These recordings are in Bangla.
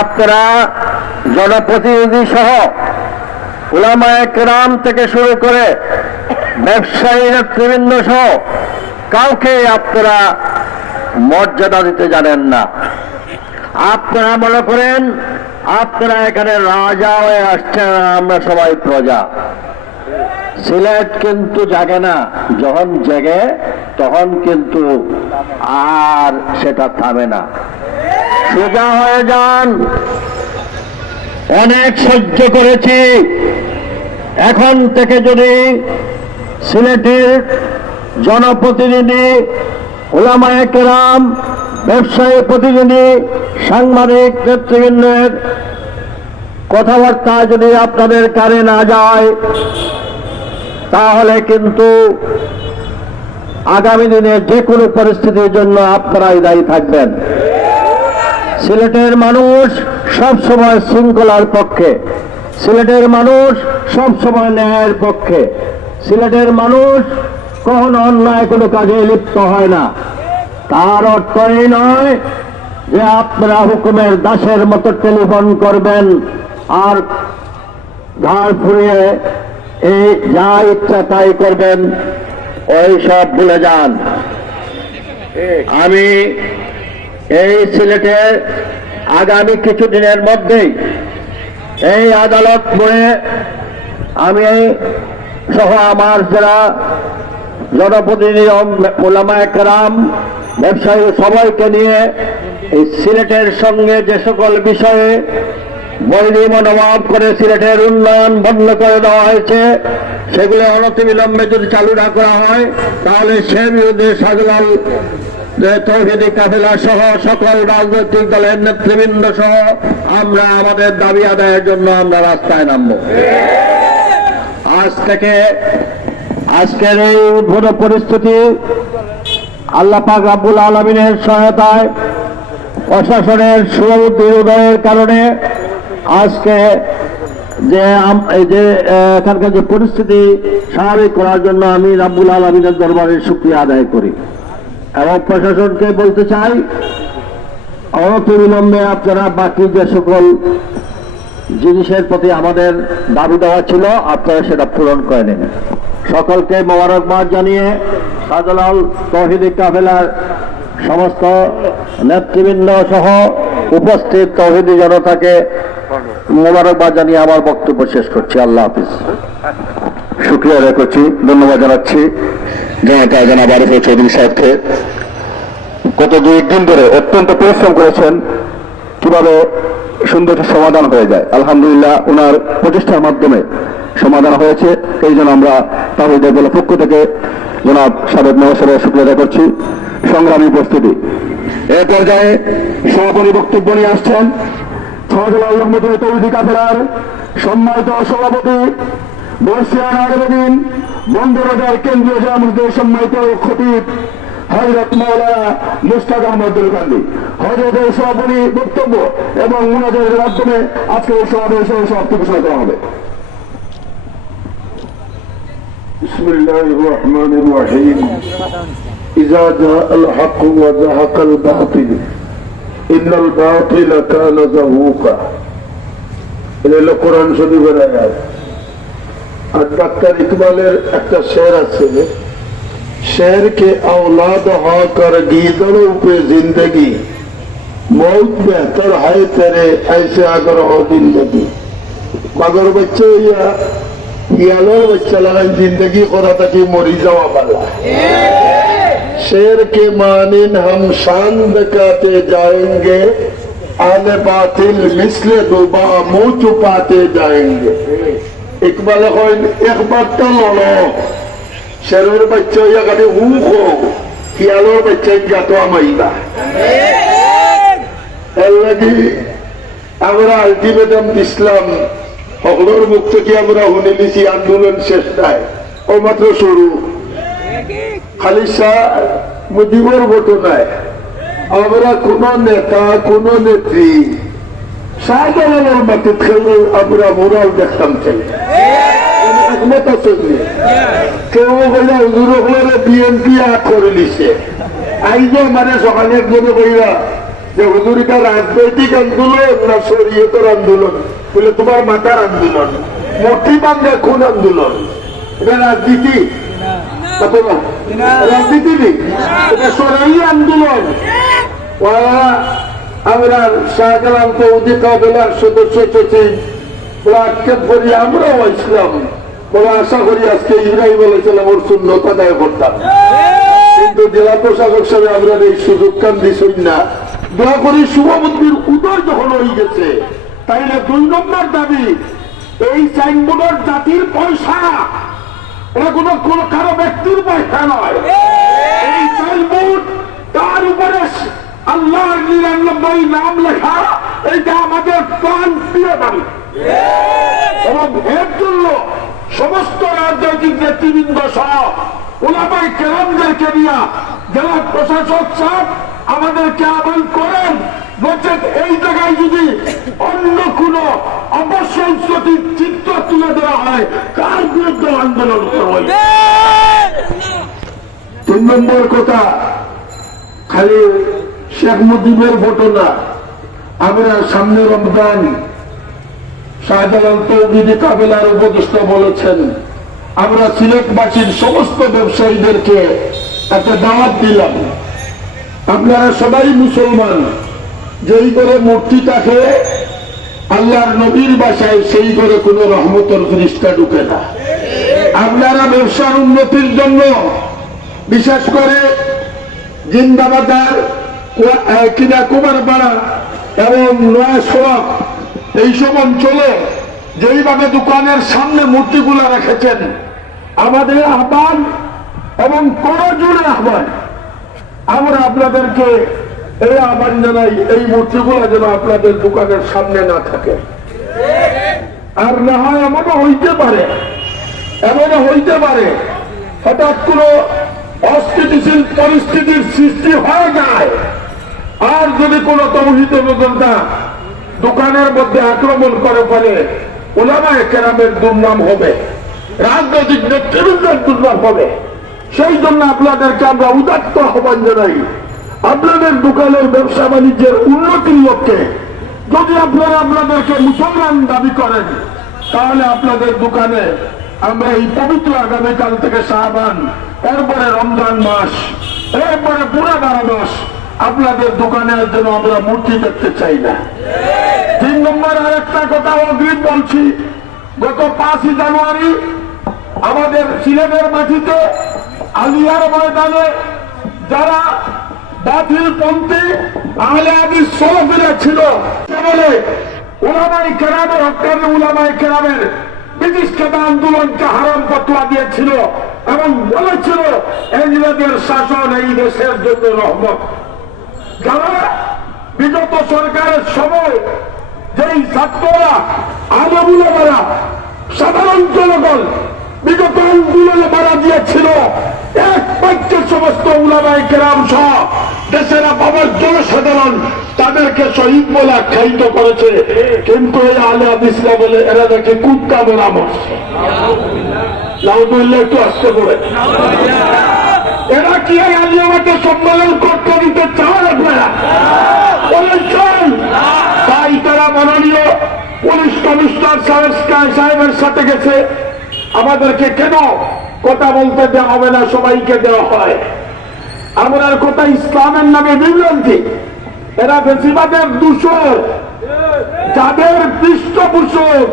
আপনারা জনপ্রতিনিধি সহ উলামায় কেরাম থেকে শুরু করে ব্যবসায়ী নেতৃবৃন্দ সহ কাউকে আপনারা মর্যাদা দিতে জানেন না। আপনারা মনে করেন, আপনারা এখানে রাজা হয়ে আসছেন আমরা সবাই প্রজা। সিলেট কিন্তু জাগে না, যখন জেগে তখন কিন্তু আর সেটা থামে না। সোজা হয়ে যান। অনেক সহ্য করেছি। এখন থেকে যদি সিলেটের জনপ্রতিনিধি, ওলামায় কেরাম, ব্যবসায়ী প্রতিনিধি, সাংবাদিক, নেতৃবৃন্দের কথাবার্তা যদি আপনাদের কানে না যায়, তাহলে কিন্তু আগামী দিনে যে কোনো পরিস্থিতির জন্য আপনারাই দায়ী থাকবেন। সিলেটের মানুষ সব সময় শৃঙ্খলার পক্ষে। সিলেটের মানুষ সব সময় ন্যায়ের পক্ষে। সিলেটের মানুষ কখনো অন্যায় কোনো কাজে লিপ্ত হয় না। তার অর্থ এই নয় যে আপনারা হুকুমের দাসের মতো টেলিফোন করবেন আর ঘাড় ফুরিয়ে এই যা ইচ্ছা তাই করবেন, ওই সব ভুলে যান। আমি এই সিলেটে আগামী কিছুদিনের মধ্যেই এই আদালত পড়ে আমি সহ আমার যারা জনপ্রতিনিধি একরাম, ব্যবসায়ী সবাইকে নিয়ে এই সিলেটের সঙ্গে যে সকল বিষয়ে বৈরী মনোভাব করে সিলেটের উন্নয়ন বন্ধ করে দেওয়া হয়েছে, সেগুলো অনতিবিলম্বে যদি চালু না করা হয়, তাহলে সে বিরুদ্ধে সাজলাল তৌহিদি কাফেলা সহ সকল রাজনৈতিক দলের নেতৃবৃন্দ সহ আমরা আমাদের দাবি আদায়ের জন্য আমরা রাস্তায় নামব। আজ থেকে আজকের এই উদ্ভূত পরিস্থিতি আল্লাহ পাক রাব্বুল আলমিনের সহায়তায় প্রশাসনের সুরবুদ্ধি উদয়ের কারণে আজকে যে যে এখানকার যে পরিস্থিতি স্বাভাবিক করার জন্য আমি রাব্বুল আলমিনের দরবারে শুক্রিয়া আদায় করি। এবং প্রশাসনকে বলতে চাই অনতিবিলম্বে আপনারা বাকি যে সকল জিনিসের প্রতি আমাদের দাবি দেওয়া ছিল, আপনারা সেটা পূরণ করে নেন সকলকে মোবারকবাদ জানিয়ে শাহজালাল তহিদি কাফেলার সমস্ত নেতৃবৃন্দ সহ উপস্থিত তহিদি জনতাকে মোবারকবাদ জানিয়ে আমার বক্তব্য শেষ করছি। আল্লাহ হাফিজ। শুক্রিয়া আদায় করছি ধন্যবাদ জানাচ্ছি। জনতা জানাব আরিফুল চৌধুরী সাহেবকে। গত দুই দিন ধরে অত্যন্ত পরিশ্রম করেছেন কীভাবে সুন্দর সমাধান হয়ে যায়। আলহামদুলিল্লাহ ওনার প্রচেষ্টার মাধ্যমে সমাধান হয়েছে। এই জন্য আমরা তাহিদের দলের পক্ষ থেকে জনাব সাবেক মহাসভায় শুক্রিয়া আদায় করছি। সংগ্রামী উপস্থিতি। এ পর্যায়ে সমাপনী বক্তব্য নিয়ে আসছেন। সহজলাল রহমতুল তৌহিদি কাফেলার সম্মানিত সভাপতি বর্ষিয়ান আগামীদিন বন্দরবাজার কেন্দ্রীয় জামুদ্দের সম্মানিত খতিব হজরত মৌলানা মুস্তাক আহমদুল গান্ধী হজরতের সভাপতি বক্তব্য এবং মুনাজারের মাধ্যমে আজকে এই সমাবেশের সমাপ্তি ঘোষণা করা হবে بسم الله الرحمن الرحيم إذا جاء الحق وزهق الباطل إن الباطل كان زهوقا এটা হলো কোরআন শরীফের আয়াত আর ডাক্তার ইকবালের একটা শের আছে शेर के औलाद होकर गीदड़ों पे जिंदगी मौत बेहतर है तेरे ऐसे अगर हो जिंदगी मगर बच्चे या ইয়ালোর বাচ্চা লাগান জিন্দগি করা তাকে মরি যাওয়া বালা शेर के मानिन हम शान दिखाते जाएंगे आने बातिल मिसले दुबा मुंह छुपाते जाएंगे একবারে কইন একবারটা লড়ো। শেরের বাচ্চা ইয়া কাটে হু খো শিয়ালোর বাচ্চা গাত মাইবা এর লাগি আমরা আলটিমেটাম ইসলাম সকলের মুখ থেকে আমরা শুনে নিছি, আন্দোলন শেষ নাই। ও মাত্র শুরু। খালি শাহ মুজিবর ঘটনায় আমরা কোন নেতা, কোনো নেত্রী শাহজালালের মাটি খেলে আমরা মোরাল দেখতাম চাই একমত? কেউ বলে হুজুর বিএনপি করে নিছে। আইজে মানে সকালে একজনে কইরা যে রাজনৈতিক আন্দোলন না শরীয়তের আন্দোলন? বলে তোমার মাথার আন্দোলন মূর্তি বাংলা খুন আন্দোলন। এটা রাজনীতি? রাজনীতি নেই এটা সরাই আন্দোলন। ওরা আমরা শাহজালাল কৌদি কাবেলার সদস্য ওরা আক্ষেপ করি আমরাও ইসলাম ওরা আশা করি আজকে ইব্রাহিম বলেছিলাম ওর শূন্যতা দায় করতাম। কিন্তু জেলা প্রশাসক সাহেব আমরা এই সুযোগ কান দিছই না। দয়া করি শুভবুদ্ধির উদয় যখন হয়ে গেছে তাইলে দুই নম্বর দাবি, এই সাইনবোর্ডের জাতির পয়সা। এটা কোনো কারও ব্যক্তির পয়সা নয়। এই সাইনবোর্ড তার উপরে আল্লাহর নিরানব্বই নাম লেখা, এইটা আমাদের প্রাণ প্রিয় দাবি। এবং এর জন্য সমস্ত রাজনৈতিক নেতৃবৃন্দ সহ ওলামাই কেরামদেরকে নিয়ে জেলা প্রশাসক সাহেব আমাদেরকে আহ্বান করেন, নচেত এই জায়গায় যদি অন্য কোন অপসংস্কৃতির চিত্র তুলে দেওয়া হয়, কার বিরুদ্ধে আন্দোলন তিন নম্বর কথা খালি শেখ মুজিবের ঘটনা। আমরা সামনে রমজান। শাহজালাল তৌহিদি কাবেলার উপদেষ্টা বলেছেন আমরা সিলেটবাসীর সমস্ত ব্যবসায়ীদেরকে একটা দাওয়াত দিলাম। আপনারা সবাই মুসলমান যেই করে মূর্তি থাকে আল্লাহর নবীর বাসায় সেই করে কোন রহমতর ফিরিস্তা ঢুকে না। আপনারা ব্যবসার উন্নতির জন্য বিশেষ করে আহ, কিনা কুমারপাড়া এবং নয়া সড়ক এইসব অঞ্চলে যেইভাবে দোকানের সামনে মূর্তিগুলো রেখেছেন, আমাদের আহ্বান এবং করজোড়ে আহ্বান। আমরা আপনাদেরকে এই আহ্বান জানাই, এই মূর্তিগুলো যেন আপনাদের দোকানের সামনে না থাকে। আর না হয় এমনও হইতে পারে, এমনও হইতে পারে, হঠাৎ কোনো অস্থিতিশীল পরিস্থিতির সৃষ্টি হয়ে যায় আর যদি কোনো তৌহিত নজরদা দোকানের মধ্যে আক্রমণ করে ফলে ওলামায় কেরামের দুর্নাম হবে, রাজনৈতিক নেতৃবৃন্দের দুর্নাম হবে, সেই জন্য আপনাদেরকে আমরা উদাত্ত আহ্বান জানাই। আপনাদের দোকানের ব্যবসা বাণিজ্যের উন্নতির লক্ষ্যে যদি আপনারা আপনাদেরকে মুসলমান দাবি করেন, তাহলে আপনাদের দোকানে আমরা এই পবিত্র আগামীকাল থেকে সাহাবান এরপরে রমজান মাস, এরপরে পুরা বারো মাস আপনাদের দোকানের জন্য আমরা মূর্তি দেখতে চাই না। তিন নম্বর আর একটা কথা অগ্রিম বলছি। গত পাঁচই জানুয়ারি আমাদের সিলেটের মাটিতে আলিয়ার ময়দানে যারা বাতিল পন্থী আহলে আদিস সলফিরা ছিল বলে ওলামাই কেরামের হকারে ওলামাই কেরামের ব্রিটিশ খেতা আন্দোলনকে হারাম পতলা দিয়েছিল এবং বলেছিল ইংরেজের শাসন এই দেশের জন্য রহমত। যারা বিগত সরকারের সময় যেই ছাত্ররা, আলমুলামারা, সাধারণ জনগণ বিগত আন্দোলনে মারা দিয়েছিল, এক বাক্যের সমস্ত উলামাই কেরাম সহ দেশের বাবার জনসাধারণ তাদেরকে শহীদ বলে আখ্যায়িত করেছে। কিন্তু এই আলে আদিসরা বলে এরা নাকি কুত্তা বলা মরছে লাউদুল্লাহ একটু আসতে পড়ে এরা কি এই আলিয়ামাকে সম্মেলন করতে দিতে চান আপনারা? বলেছেন তাই তারা মাননীয় পুলিশ কমিশনার সাহেব সাহেবের সাথে গেছে। আমাদেরকে কেন কথা বলতে দেওয়া হবে না, সবাইকে দেওয়া হয়? আমরা কথা ইসলামের নামে বিভ্রান্তি এরা বেশিরভাগের দূষণ যাদের পৃষ্ঠপোষক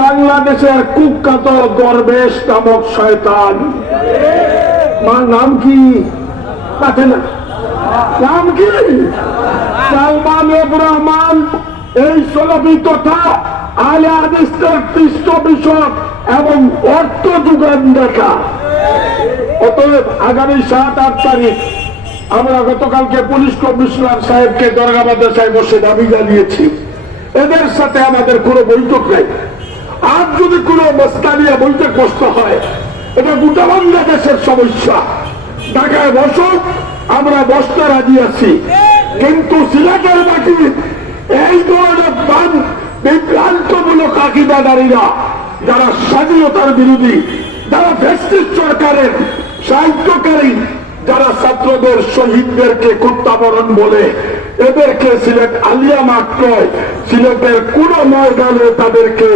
বাংলাদেশের কুখ্যাত দরবেশ নামক শয়তান। মার নাম কি? তাকে না? নাম কি? সালমান রহমান। এই সলভি তথা আলে আদিসের পৃষ্ঠপোষক এবং অর্থ যোগান দেখা। অতএব আগামী সাত, আট তারিখ আমরা গতকালকে পুলিশ কমিশনার সাহেবকে দরগাবাদের সাহেব বসে দাবি জানিয়েছি। এদের সাথে আমাদের কোনো বৈঠক নেই। আর যদি কোনো মস্তানিয়া বৈঠক বসতে হয় এটা গোটা বাংলাদেশের সমস্যা। ঢাকায় বসো, আমরা বসতে রাজি আছি। কিন্তু সিলেটের বাকি এই ধরনের বান, বিভ্রান্তমূলক আকিদাদারীরা যারা স্বাধীনতার বিরোধী, যারা ভেস্টিস সরকারের সাহিত্যকারী, যারা ছাত্রদের শহীদদেরকে কুত্তাবরণ বলে, এদেরকে সিলেট আলিয়া মাঠ নয়, সিলেটের কোন ময়দানে তাদেরকে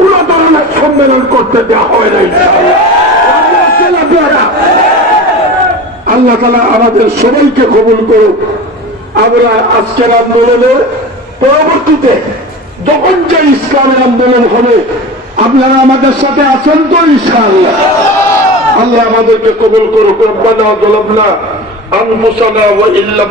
কোন ধরনের সম্মেলন করতে দেওয়া হয় না ইনশাআল্লাহ। আমরা সিলেটেরা আল্লাহ তালা আমাদের সবাইকে কবুল করুক। আমরা আজকের আন্দোলনে পরবর্তীতে যখন যে ইসলামের আন্দোলন হবে। আপনারা আমাদের সাথে আছেন তো ইনশাআল্লাহ। আল্লাহ আমাদেরকে কবুল করুক। রব্বানা যালামনা আনফুসানা ওয়া ইল্লাম